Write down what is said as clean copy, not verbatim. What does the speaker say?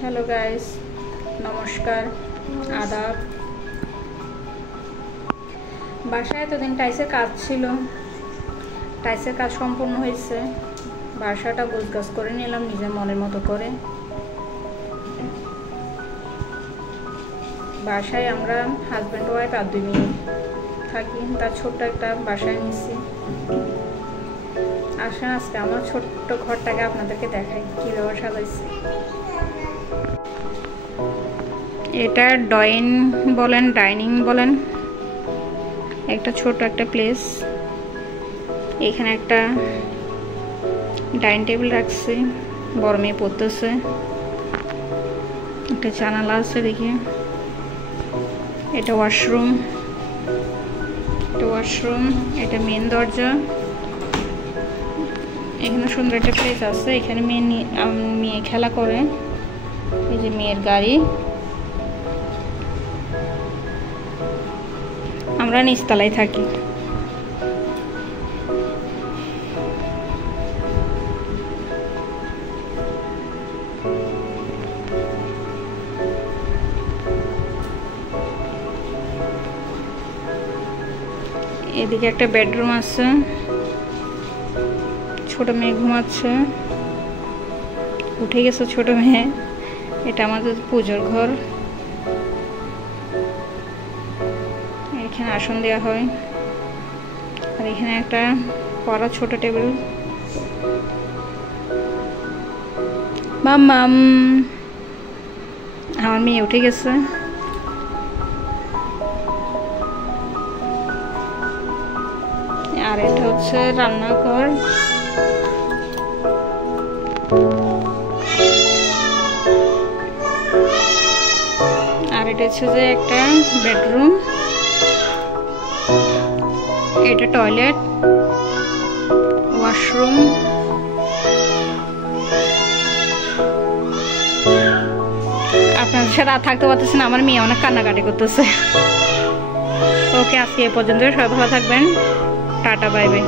Hello guys, नमस्कार, आदाब। বাসায় এতদিন টাইসের কাজ ছিল, টাইসের কাজ সম্পূর্ণ হয়েছে। বাসাটা গোছগাছ করে নিলাম নিজের মনের মতো করে। বাসায় আমরা হাজব্যান্ড ওয়াইফ আর 2 মেয়ে থাকি, তার ছোট্ট একটা বাসায় নিচ্ছি। আসেন আজকে আমার ছোট্ট ঘরটাকে আপনাদেরকে দেখাই কীভাবে সাজাইছি। এটা ড্রয়িং বলেন, ডাইনিং বলেন, একটা ছোট একটা প্লেস। এখানে একটা ডাইনিং টেবিল রাখছি, বড় মেয়ে পড়তেছে। একটা জানালা আছে দেখি। এটা ওয়াশরুম, এটা মেন দরজা। এখানে সুন্দর একটা প্লেস আছে, এখানে মেয়ে খেলা করে। এই যে মেয়ের গাড়ি। আমরা নিচতলায় থাকি। এদিকে একটা বেডরুম আছে, ছোট মেয়ে ঘুমাচ্ছে, উঠে গেছে ছোট মেয়ে। এটা আমাদের পুজোর ঘর। এখানে আসন দেওয়া হয়, আর এখানে একটা পড়া ছোট টেবিল। মাম্মাম, আমার মেয়ে উঠে গেছে। আর এটা হচ্ছে রান্নাঘর। আর এটা হচ্ছে যে একটা বেডরুম। এটা টয়লেট, ওয়াশরুম। আপনাদের সাথে আর থাকতে পারতেছে না, আমার মেয়ে অনেক কান্নাকাটি করতেছে। ওকে, আজকে এ পর্যন্ত। সবাই ভালো থাকবেন। Tata, bye bye.